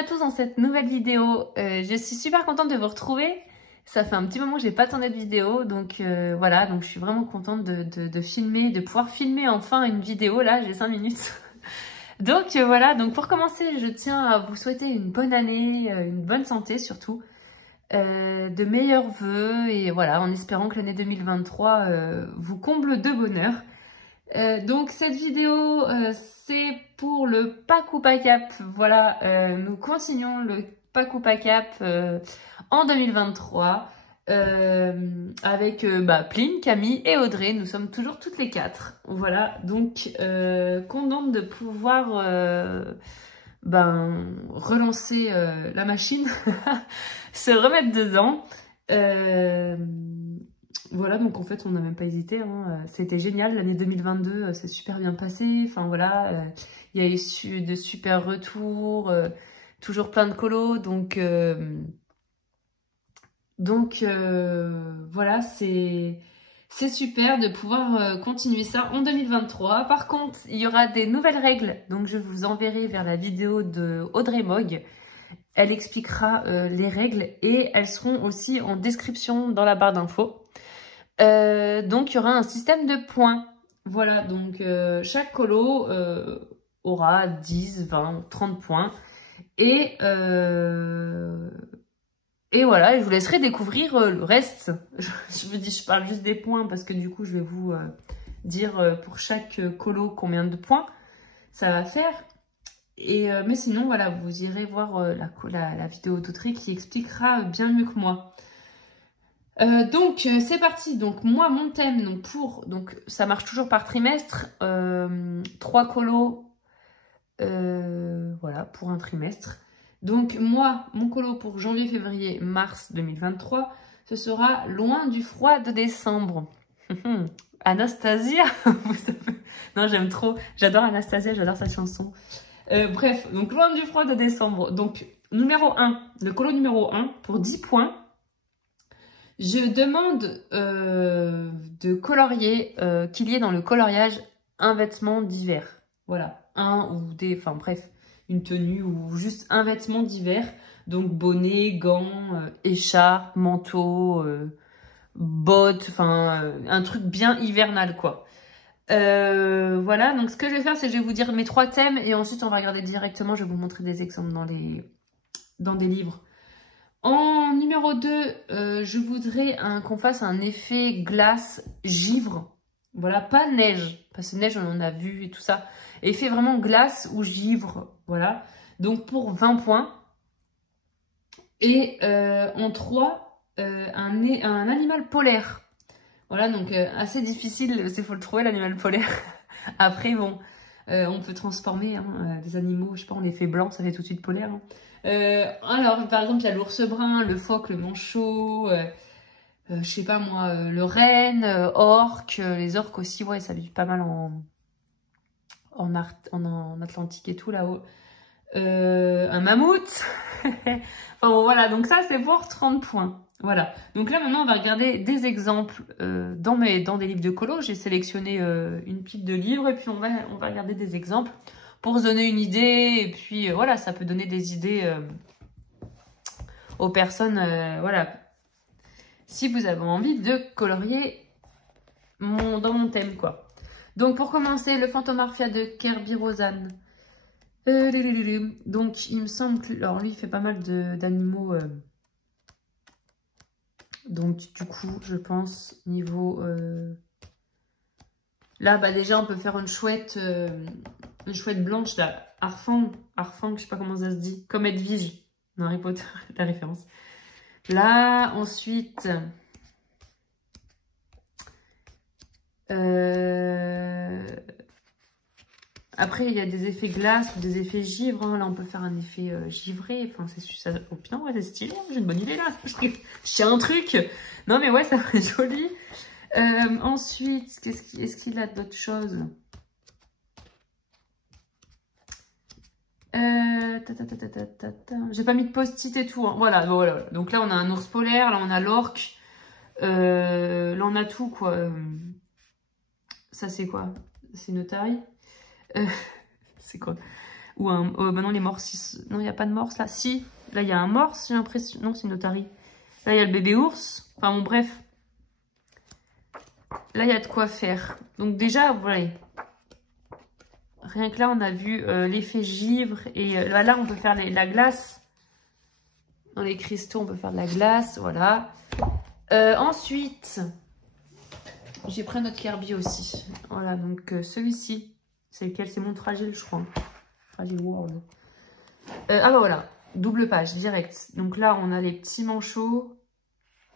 à tous dans cette nouvelle vidéo. Je suis super contente de vous retrouver. Ça fait un petit moment que j'ai pas tourné de vidéo, donc voilà, donc je suis vraiment contente de filmer, de pouvoir filmer enfin une vidéo. Là, j'ai 5 minutes. Donc voilà, donc pour commencer, je tiens à vous souhaiter une bonne année, une bonne santé surtout, de meilleurs vœux et voilà, en espérant que l'année 2023 vous comble de bonheur. Donc cette vidéo c'est pour le Pack ou Pas Cap. Voilà, nous continuons le Pack ou Pas Cap en 2023 avec Pline, Camille et Audrey. Nous sommes toujours toutes les 4. Voilà, donc contente de pouvoir relancer la machine, se remettre dedans. Voilà, donc en fait, on n'a même pas hésité, hein. C'était génial, l'année 2022, c'est super bien passé. Enfin voilà, il y a eu de super retours, toujours plein de colos. Voilà, c'est super de pouvoir continuer ça en 2023. Par contre, il y aura des nouvelles règles, donc je vous enverrai vers la vidéo de Audrey Mogg. Elle expliquera les règles et elles seront aussi en description dans la barre d'infos. Donc il y aura un système de points. Voilà, donc chaque colo aura 10, 20, 30 points. Et voilà, je vous laisserai découvrir le reste. Je parle juste des points parce que du coup je vais vous dire pour chaque colo combien de points ça va faire. Mais sinon voilà, vous irez voir la vidéo d'Audrey qui expliquera bien mieux que moi. Donc c'est parti. Donc moi mon thème, donc ça marche toujours par trimestre, 3 colos voilà pour un trimestre. Donc moi mon colo pour janvier, février, mars 2023, ce sera Loin du froid de décembre. Anastasia. Non, j'aime trop, j'adore Anastasia, j'adore sa chanson. Bref, donc Loin du froid de décembre. Donc numéro 1, le colo numéro 1 pour 10 points. Je demande de colorier, qu'il y ait dans le coloriage un vêtement d'hiver. Voilà, enfin bref, une tenue ou juste un vêtement d'hiver. Donc bonnet, gants, écharpe, manteau, bottes, enfin un truc bien hivernal quoi. Voilà, donc ce que je vais faire, c'est que je vais vous dire mes 3 thèmes et ensuite on va regarder directement, je vais vous montrer des exemples dans des livres. En numéro 2, je voudrais qu'on fasse un effet glace givre. Voilà, pas neige, parce que neige on en a vu et tout ça. Effet vraiment glace ou givre, voilà. Donc pour 20 points. Et en 3, un animal polaire. Voilà, donc assez difficile, il faut le trouver l'animal polaire. Après bon, on peut transformer des animaux, je sais pas, en effet blanc, ça fait tout de suite polaire. Hein. Alors, par exemple, il y a l'ours brun, le phoque, le manchot, je sais pas moi, le renne, orque, les orques aussi, ouais, ça vit pas mal en Atlantique et tout là-haut. Un mammouth. Enfin, bon, voilà, donc ça c'est pour 30 points. Voilà, donc là maintenant on va regarder des exemples dans des livres de colo. J'ai sélectionné une pile de livres et puis on va regarder des exemples pour se donner une idée. Et puis voilà, ça peut donner des idées aux personnes, voilà, si vous avez envie de colorier dans mon thème quoi. Donc pour commencer, le Fantomarfia de Kerby Rosan. Donc il me semble que, alors lui il fait pas mal d'animaux, donc du coup je pense niveau là déjà on peut faire une chouette blanche là, Harfang, je sais pas comment ça se dit, comme Edwige dans Harry Potter, la référence. Là ensuite après il y a des effets glace ou des effets givre, hein. Là on peut faire un effet givré, enfin c'est ça, oh putain ouais c'est stylé, hein. J'ai une bonne idée là, j'ai un truc, non mais ouais ça va être joli. Ensuite est-ce qu'il a d'autres choses? J'ai pas mis de post-it et tout, hein. Voilà, donc là on a un ours polaire, là on a l'orque, là on a tout quoi. Ça c'est quoi? C'est une otarie. C'est quoi? Ou un... bah non, les morses... Non, il n'y a pas de morse là. Si, là, il y a un morse, j'ai l'impression. Non, c'est une otarie. Là, il y a le bébé ours. Enfin, bon, bref. Là, il y a de quoi faire. Donc déjà, voilà. Rien que là, on a vu l'effet givre. Et là, on peut faire la glace. Dans les cristaux, on peut faire de la glace. Voilà. Ensuite, j'ai pris notre Kirby aussi. Voilà, donc celui-ci. C'est lequel? C'est mon fragile, je crois. Fragile World. Ah bah voilà. Double page, direct. Donc là, on a les petits manchots.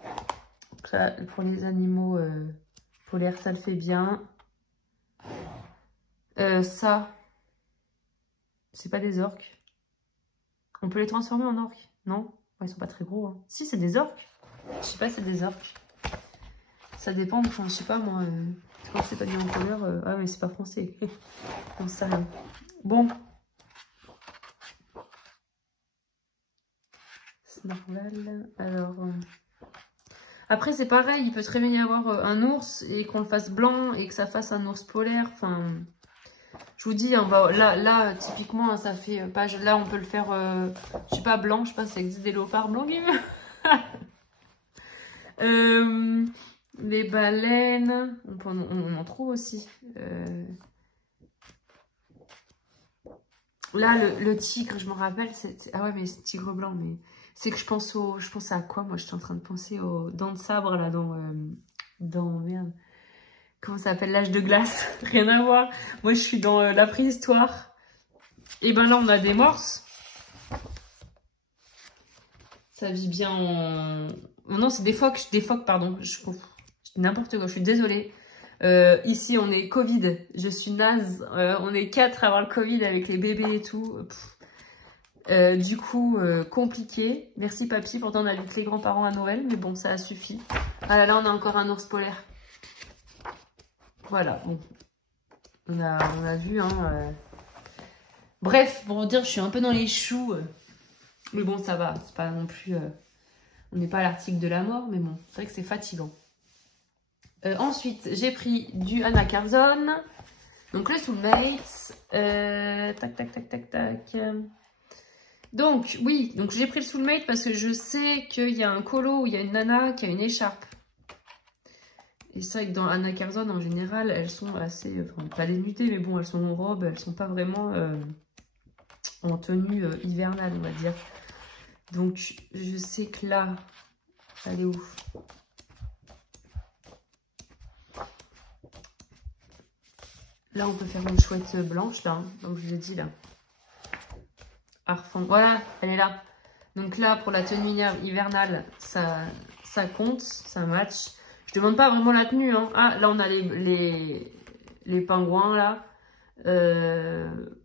Donc là, pour les animaux polaires, ça le fait bien. Ça, c'est pas des orques. On peut les transformer en orques? Non? Ouais, ils sont pas très gros. Hein. Si, c'est des orques. Je sais pas si c'est des orques. Ça dépend, enfin, je sais pas moi. Je crois que c'est pas dit en couleur. Ah, mais c'est pas français. J'en sais rien. Bon. Snarval. Alors. Après, c'est pareil. Il peut très bien y avoir un ours et qu'on le fasse blanc et que ça fasse un ours polaire. Enfin. Je vous dis, hein, bah, là, typiquement, ça fait page. Là, on peut le faire, je sais pas, blanc. Je sais pas si ça existe des léopards blancs. Les baleines, on en trouve aussi. Là, le tigre, je me rappelle, ah ouais, mais c'est tigre blanc, mais c'est que je pense à quoi? Moi, je suis en train de penser aux dents de sabre, là, merde. Comment ça s'appelle? L'âge de glace. Rien à voir. Moi, je suis dans la préhistoire. Et ben là, on a des morses. Ça vit bien en... Non, c'est des phoques, pardon. Je n'importe quoi, je suis désolée. Ici, on est Covid. Je suis naze. On est 4 à avoir le Covid avec les bébés et tout. Du coup, compliqué. Merci papy. Pourtant, on a vu que les grands-parents à Noël. Mais bon, ça a suffi. Ah là là, on a encore un ours polaire. Voilà, bon. On a vu, hein. Bref, pour vous dire, je suis un peu dans les choux. Mais bon, ça va. C'est pas non plus... On n'est pas à l'article de la mort, mais bon, c'est vrai que c'est fatigant. Ensuite, j'ai pris du Anna Carzon. Donc, le Soulmate. Tac. Donc, oui. Donc, j'ai pris le Soulmate parce que je sais qu'il y a un colo où il y a une nana qui a une écharpe. Et c'est vrai que dans Anna Carzon, en général, elles sont assez... Enfin, pas dénudées, mais bon, elles sont en robe. Elles sont pas vraiment en tenue hivernale, on va dire. Donc, je sais que là... Elle est où? Là, on peut faire une chouette blanche, là. Hein, donc, je vous ai dit, là. Arfan. Voilà, elle est là. Donc là, pour la tenue hivernale, ça compte, ça match. Je demande pas vraiment la tenue. Hein. Ah, là, on a les pingouins, là.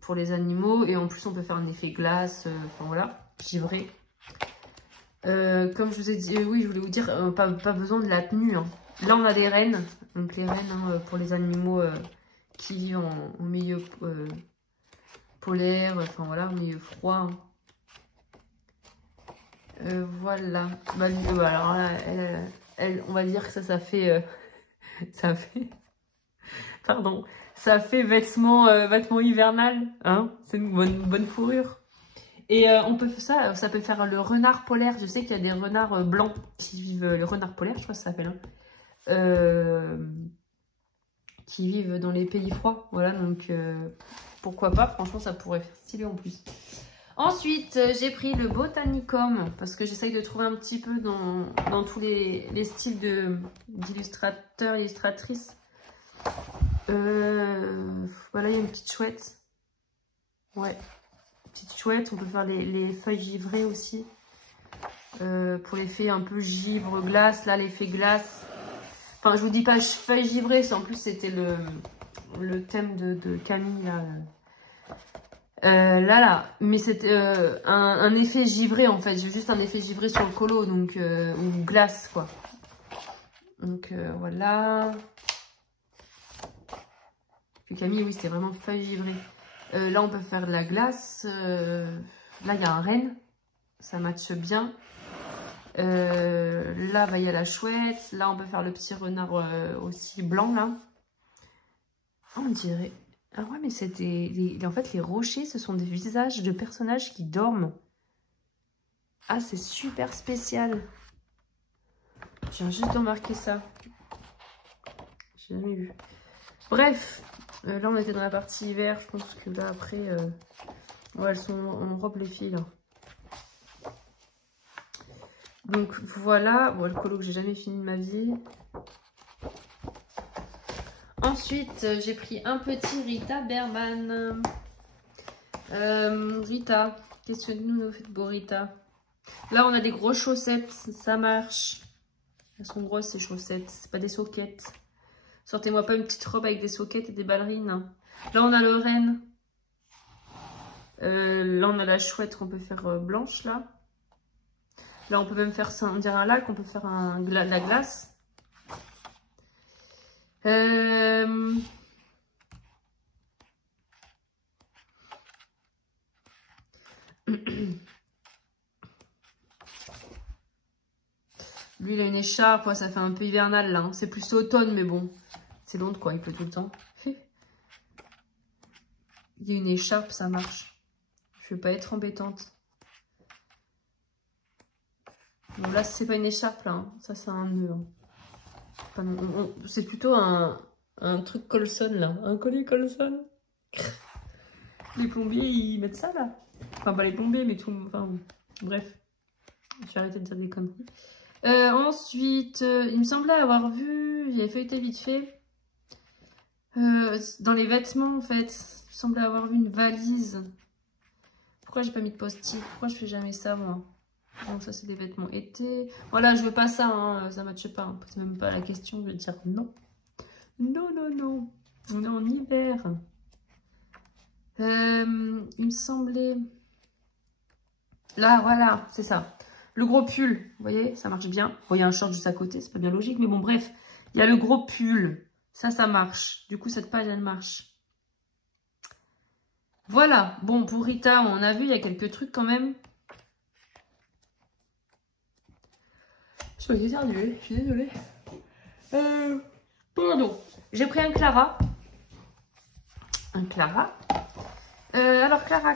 Pour les animaux. Et en plus, on peut faire un effet glace. Enfin, voilà, givré. Comme je vous ai dit, oui, je voulais vous dire, pas besoin de la tenue. Hein. Là, on a des rennes. Donc, les rennes, hein, pour les animaux qui vivent en milieu polaire. Enfin, voilà, en milieu froid. Hein. Voilà. Bah, alors là, on va dire que ça fait... ça fait... Pardon. Ça fait vêtements hivernal. Hein, c'est une bonne fourrure. Et on peut faire ça peut faire le renard polaire. Je sais qu'il y a des renards blancs qui vivent, le renard polaire, je crois que ça s'appelle, hein, qui vivent dans les pays froids. Voilà, donc pourquoi pas, franchement, ça pourrait faire stylé en plus. Ensuite, j'ai pris le Botanicum parce que j'essaye de trouver un petit peu dans tous les styles d'illustrateurs et illustratrices. Voilà, il y a une petite chouette. Ouais. Petite chouette, on peut faire les feuilles givrées aussi. Pour l'effet un peu givre-glace, là l'effet glace. Enfin, je vous dis pas feuilles givrées, en plus c'était le thème de Camille là. Mais c'était un effet givré en fait. J'ai juste un effet givré sur le colo, donc ou glace quoi. Donc voilà. Puis Camille, oui, c'était vraiment feuilles givrées. Là, on peut faire de la glace. Là, il y a un renne. Ça matche bien. Là, bah, il y a la chouette. Là, on peut faire le petit renard aussi blanc, là. On dirait. Ah ouais, mais c'était... En fait, les rochers, ce sont des visages de personnages qui dorment. Ah, c'est super spécial. Je viens juste de remarquer ça. J'ai jamais vu. Bref, là, on était dans la partie hiver. Je pense que là, après... ouais, elles sont en robe, les filles, là. Donc, voilà. Bon, le colo que j'ai jamais fini de ma vie. Ensuite, j'ai pris un petit Rita Berman. Rita, qu'est-ce que nous fait de beau Rita? Là, on a des grosses chaussettes, ça marche. Elles sont grosses ces chaussettes, c'est pas des soquettes. Sortez-moi pas une petite robe avec des soquettes et des ballerines. Là, on a le renne. Là, on a la chouette qu'on peut faire blanche, là. Là, on peut même faire ça, on dirait un lac, on peut faire la glace. Lui, il a une écharpe, ouais, ça fait un peu hivernal, là. Hein. C'est plus automne, mais bon. C'est Londres, quoi, il pleut tout le temps. Il y a une écharpe, ça marche. Je veux pas être embêtante. Bon, là, c'est pas une écharpe, là. Hein. Ça, c'est un nœud. Hein. C'est plutôt un truc Colson, là. Un collier Colson. Les plombiers, ils mettent ça, là. Enfin, pas les plombiers, mais tout... Enfin, bref. Je vais arrêter de dire des conneries. Ensuite, il me semblait avoir vu... J'avais feuilleté vite fait. Dans les vêtements, en fait. Il me semblait avoir vu une valise. Pourquoi j'ai pas mis de post-it? Pourquoi je fais jamais ça, moi? Donc ça, c'est des vêtements été. Voilà, je veux pas ça, hein, ça matche pas. Hein. C'est même pas la question, je vais dire non. Non, non, non. On est en hiver. Il me semblait... Là, voilà, c'est ça. Le gros pull, vous voyez, ça marche bien. Bon, il y a un short juste à côté, c'est pas bien logique. Mais bon, bref, il y a le gros pull. Ça marche. Du coup, cette page, elle marche. Voilà. Bon, pour Rita, on a vu, il y a quelques trucs quand même. Je vais éternuer, je suis désolée. Pardon. J'ai pris un Clara. Un Clara. Alors, Clara.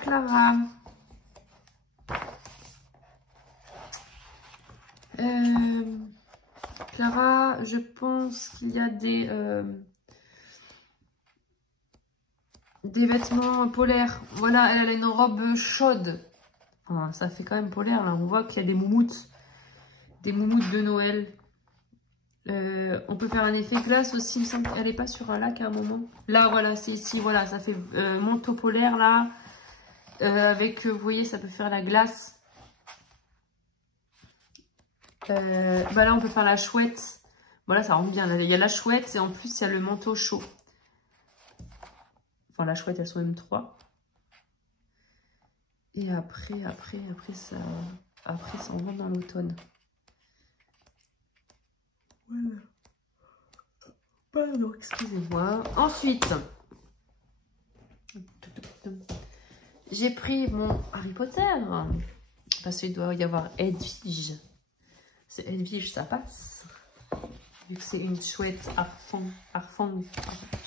Clara, je pense qu'il y a des vêtements polaires. Voilà, elle a une robe chaude. Enfin, ça fait quand même polaire, là. On voit qu'il y a des moumoutes. Des moumoutes de Noël. On peut faire un effet glace aussi. Il me semble qu'elle n'est pas sur un lac à un moment. Là, voilà, c'est ici. Voilà, ça fait manteau polaire, là. Avec, vous voyez, ça peut faire la glace. Bah là, on peut faire la chouette. Voilà, ça rentre bien. Là, il y a la chouette et en plus, il y a le manteau chaud. Enfin, la chouette, elles sont même 3. Et après, ça on rentre dans l'automne. Voilà. Pardon, excusez-moi. Ensuite, j'ai pris mon Harry Potter. Parce qu'il doit y avoir Edwige. C'est Edwige, ça passe. Vu que c'est une chouette Arfang. Je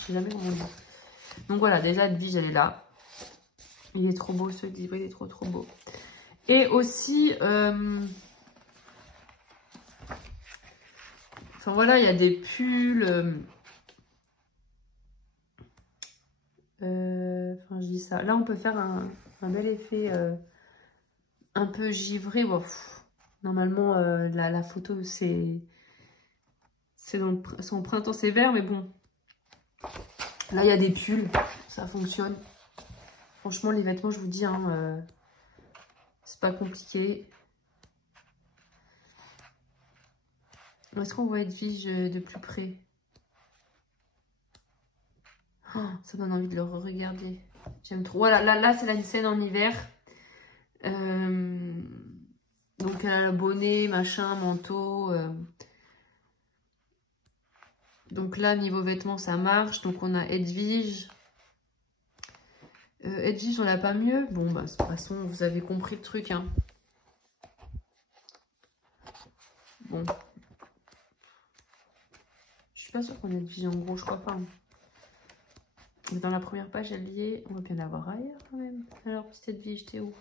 sais jamais comment on dit. Donc voilà, déjà Edwige, elle est là. Il est trop beau ce livre, il est trop beau. Et aussi, enfin voilà, il y a des pulls. Enfin, je dis ça. Là, on peut faire un bel effet un peu givré. Bon, normalement, la photo, c'est son printemps, c'est vert, mais bon. Là, il y a des pulls, ça fonctionne. Franchement, les vêtements, je vous dis, hein, c'est pas compliqué. Est-ce qu'on voit Edwige de plus près? Oh, ça donne envie de le regarder. J'aime trop. Voilà, là c'est la scène en hiver. Donc, elle a le bonnet, machin, manteau. Donc là, niveau vêtements, ça marche. Donc, on a Edwige. Edwige, on n'a pas mieux. Bon, bah, de toute façon, vous avez compris le truc. Hein. Bon. Je suis pas sûre qu'on ait Edwige en gros, je crois pas. Hein. Dans la première page, elle y est. On va bien la voir ailleurs quand même. Alors, petite vie, j'étais où?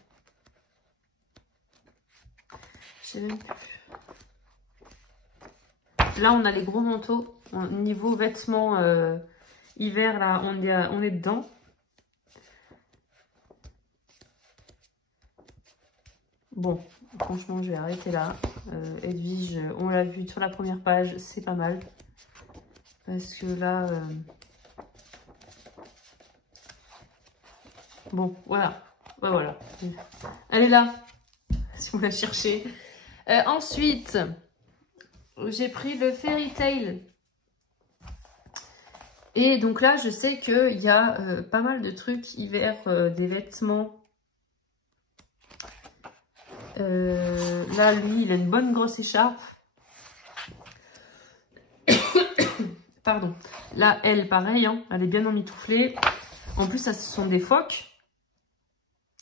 Je sais même plus. Là, on a les gros manteaux. Niveau vêtements hiver, là, on est dedans. Bon, franchement, je vais arrêter là. Edwige, on l'a vu sur la première page, c'est pas mal. Parce que là... Bon, voilà. Ouais, voilà. Elle est là, si vous la cherchez. Ensuite, j'ai pris le Fairy Tail. Et donc là, je sais qu'il y a pas mal de trucs hiver, des vêtements. Là, lui, il a une bonne grosse écharpe. Pardon. Là, elle, pareil, hein, elle est bien emmitouflée. En plus, ça, ce sont des phoques.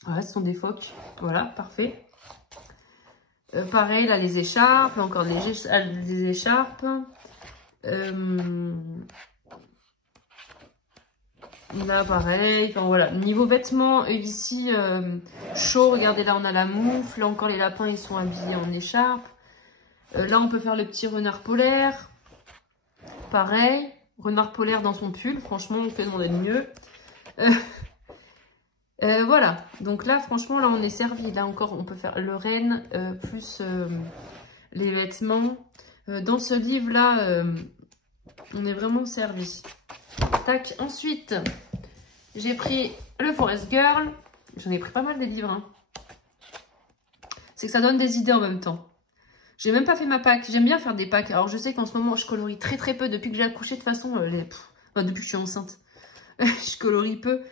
Ouais, ce sont des phoques. Voilà, parfait. Pareil, là, les écharpes. Là, encore des écharpes. Là, pareil. Enfin, voilà. Niveau vêtements, ici, chaud. Regardez, là, on a la moufle. Là, encore, les lapins, ils sont habillés en écharpe. Là, on peut faire le petit renard polaire. Pareil. Renard polaire dans son pull. Franchement, on peut demander de mieux. Voilà. Donc là, franchement, là, on est servi. Là, encore, on peut faire le renne plus les vêtements. Dans ce livre-là, on est vraiment servi. Tac. Ensuite, j'ai pris le Forest Girl. J'en ai pris pas mal des livres. Hein. C'est que ça donne des idées en même temps. J'ai même pas fait ma pack. J'aime bien faire des packs. Alors, je sais qu'en ce moment, je colorie très très peu. Depuis que j'ai accouché, de toute façon, enfin, depuis que je suis enceinte, je colorie peu.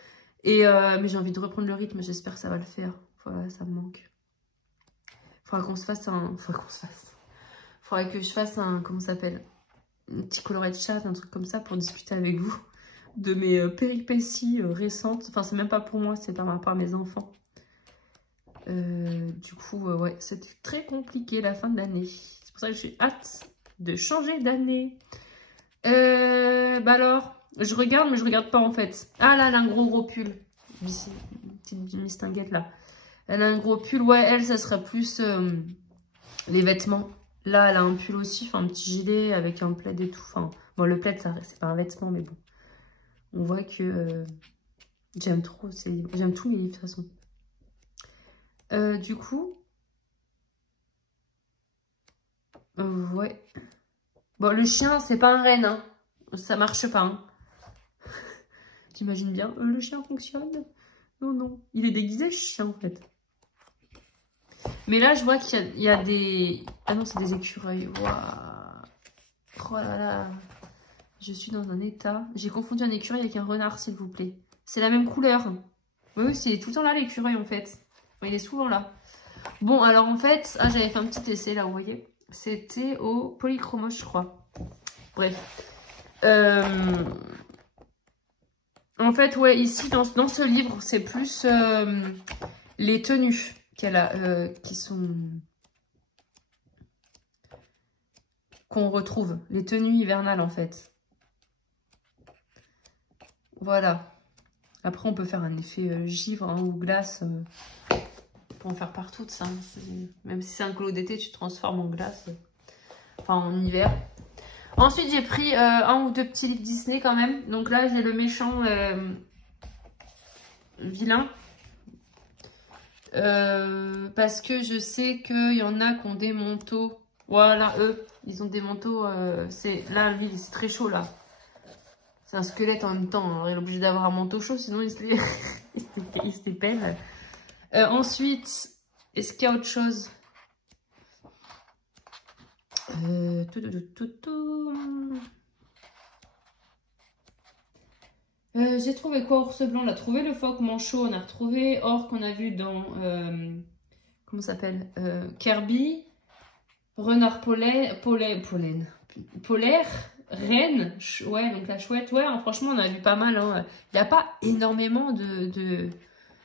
Et mais j'ai envie de reprendre le rythme. J'espère que ça va le faire. Voilà, ça me manque. Faudra qu'on se fasse un... Faudrait que je fasse un... Comment ça s'appelle? Un petit coloré de chat, un truc comme ça pour discuter avec vous de mes péripéties récentes. Enfin, c'est même pas pour moi, c'est par rapport à mes enfants. Du coup, ouais, c'était très compliqué la fin de l'année. C'est pour ça que j'ai hâte de changer d'année. Bah alors, je regarde, mais je regarde pas en fait. Ah là, elle a un gros pull. Ici, une petite mistinguette là. Elle a un gros pull. Ouais, elle, ça serait plus les vêtements. Là, elle a un pull aussi, enfin un petit gilet avec un plaid et tout. Enfin, bon, le plaid, c'est pas un vêtement, mais bon. On voit que j'aime trop. J'aime tous mes livres de toute façon. Du coup, ouais. Bon, le chien, c'est pas un renne, hein. Ça marche pas. Hein. T'imagines bien, le chien fonctionne? Non, non. Il est déguisé chien, en fait. Mais là, je vois qu'il y a des... Ah non, c'est des écureuils. Waouh. Oh là là. Je suis dans un état. J'ai confondu un écureuil avec un renard, s'il vous plaît. C'est la même couleur. Oui, c'est tout le temps là, l'écureuil, en fait. Il est souvent là. Bon, alors, en fait... Ah, j'avais fait un petit essai, là, vous voyez. C'était au Polychromos, je crois. Bref. En fait, ouais, ici, dans ce livre, c'est plus les tenues qu'elle a, qui sont... qu'on retrouve. Les tenues hivernales, en fait. Voilà. Après, on peut faire un effet givre hein, ou glace. On peut en faire partout de ça. Hein. Même si c'est un colo d'été, tu te transformes en glace. Enfin, en hiver. Ensuite, j'ai pris un ou deux petits livres Disney quand même. Donc là, j'ai le méchant vilain. Parce que je sais qu'il y en a qui ont des manteaux. Voilà, eux, ils ont des manteaux. Là, lui, c'est très chaud là. C'est un squelette en même temps. Alors, il est obligé d'avoir un manteau chaud, sinon il se les pèle. Ensuite, est-ce qu'il y a autre chose? J'ai trouvé quoi, ours blanc? On a trouvé le phoque manchot, on a retrouvé or qu'on a vu dans comment ça s'appelle Kirby, renard polaire, reine, ouais, donc la chouette, ouais, hein, franchement on a vu pas mal, hein. Il n'y a pas énormément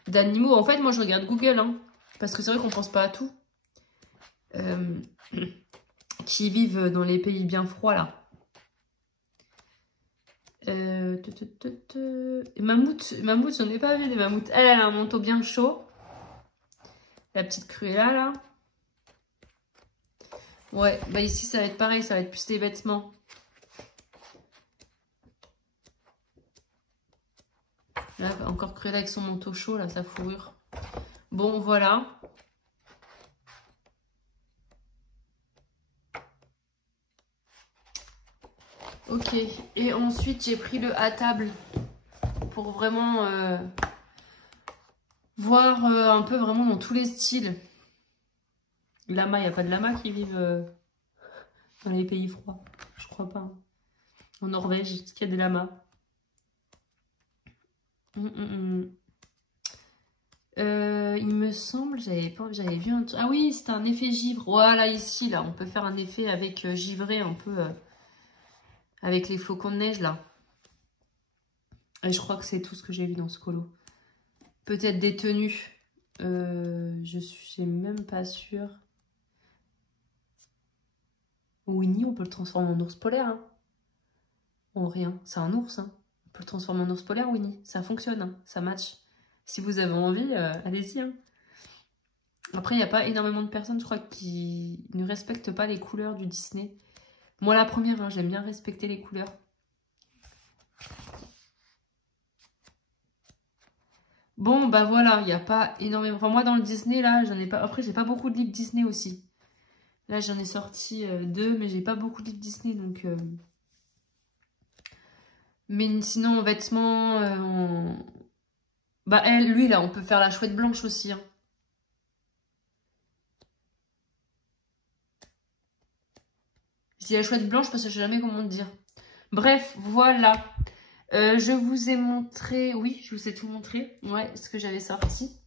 d'animaux. En fait, moi je regarde Google, hein, parce que c'est vrai qu'on pense pas à tout. Qui vivent dans les pays bien froids là. Mammouth, j'en ai pas vu des mammouths. Elle a un manteau bien chaud. La petite Cruella là. Ouais, bah ici ça va être pareil, ça va être plus les vêtements. Là, encore Cruella avec son manteau chaud, là, sa fourrure. Bon, voilà. Ok, et ensuite j'ai pris le à table pour vraiment voir un peu vraiment dans tous les styles. Lama, il n'y a pas de lama qui vivent dans les pays froids. Je crois pas. Hein. En Norvège, est-ce qu'il y a des lamas? Il me semble, j'avais vu un truc. Ah oui, c'est un effet givre. Voilà, ici, là, on peut faire un effet avec givré un peu avec les flocons de neige, là. Et je crois que c'est tout ce que j'ai vu dans ce colo. Peut-être des tenues. Je suis même pas sûre. Winnie, on peut le transformer en ours polaire. Hein. En rien, c'est un ours. Hein. On peut le transformer en ours polaire, Winnie. Ça fonctionne, hein. Ça match. Si vous avez envie, allez-y. Hein. Après, il n'y a pas énormément de personnes, je crois, qui ne respectent pas les couleurs du Disney. Moi, la première, hein, j'aime bien respecter les couleurs. Bon, bah voilà, il n'y a pas énormément... Enfin, moi, dans le Disney, là, j'en ai pas... Après, j'ai pas beaucoup de livres Disney aussi. Là, j'en ai sorti 2, mais j'ai pas beaucoup de livres Disney, donc... Mais sinon, en vêtements... Bah, lui, là, on peut faire la chouette blanche aussi. Hein. Je dis la chouette blanche parce que je sais jamais comment te dire. Bref, voilà. Je vous ai montré... Oui, je vous ai tout montré. Ouais, ce que j'avais sorti.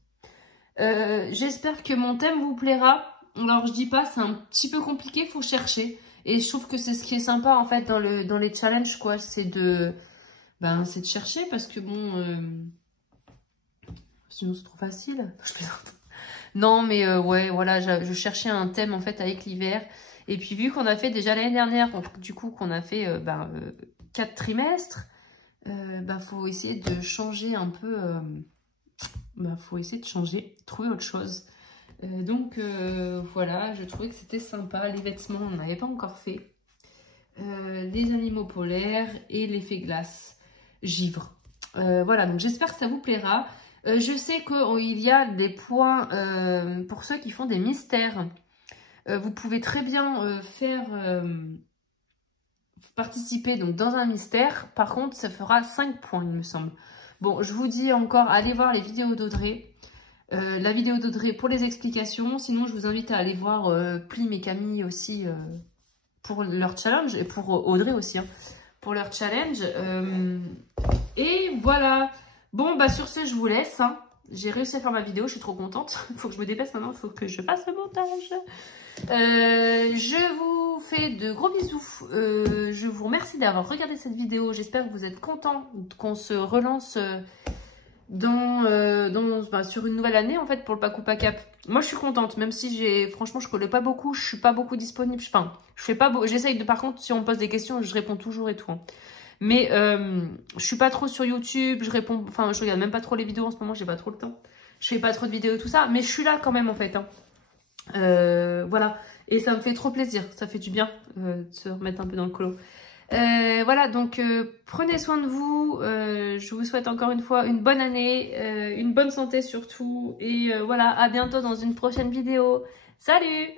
J'espère que mon thème vous plaira. Alors, je dis pas, c'est un petit peu compliqué, faut chercher. Et je trouve que c'est ce qui est sympa, en fait, dans les challenges, quoi. C'est de chercher parce que, bon... Sinon, c'est trop facile. Je plaisante. Non, mais ouais, voilà, je cherchais un thème, en fait, avec l'hiver. Et puis, vu qu'on a fait déjà l'année dernière, donc, du coup, qu'on a fait 4 trimestres, faut essayer de changer un peu... faut essayer de changer, trouver autre chose. Donc, voilà, je trouvais que c'était sympa. Les vêtements, on n'avait pas encore fait. Les animaux polaires et l'effet glace, givre. Voilà, donc j'espère que ça vous plaira. Je sais qu'il y a des points pour ceux qui font des mystères. Vous pouvez très bien participer donc, dans un mystère. Par contre, ça fera 5 points, il me semble. Bon, je vous dis encore, allez voir les vidéos d'Audrey. La vidéo d'Audrey pour les explications. Sinon, je vous invite à aller voir Plim et Camille aussi pour leur challenge. Et pour Audrey aussi, hein, pour leur challenge. Et voilà. Bon, bah sur ce, je vous laisse. Hein. J'ai réussi à faire ma vidéo, je suis trop contente. Il faut que je me dépêche maintenant, il faut que je fasse le montage. Je vous fais de gros bisous. Je vous remercie d'avoir regardé cette vidéo. J'espère que vous êtes contents qu'on se relance sur une nouvelle année en fait pour le Pack ou Pack Up. Moi je suis contente, même si franchement je colle pas beaucoup, je suis pas beaucoup disponible. Enfin, je fais pas j'essaye de, par contre si on me pose des questions, je réponds toujours et tout. Hein. Mais je suis pas trop sur YouTube, je regarde même pas trop les vidéos en ce moment, j'ai pas trop le temps. Je fais pas trop de vidéos et tout ça, mais je suis là quand même en fait. Hein. Voilà, et ça me fait trop plaisir, ça fait du bien de se remettre un peu dans le colo. Voilà, donc prenez soin de vous, je vous souhaite encore une fois une bonne année, une bonne santé surtout, et voilà, à bientôt dans une prochaine vidéo. Salut!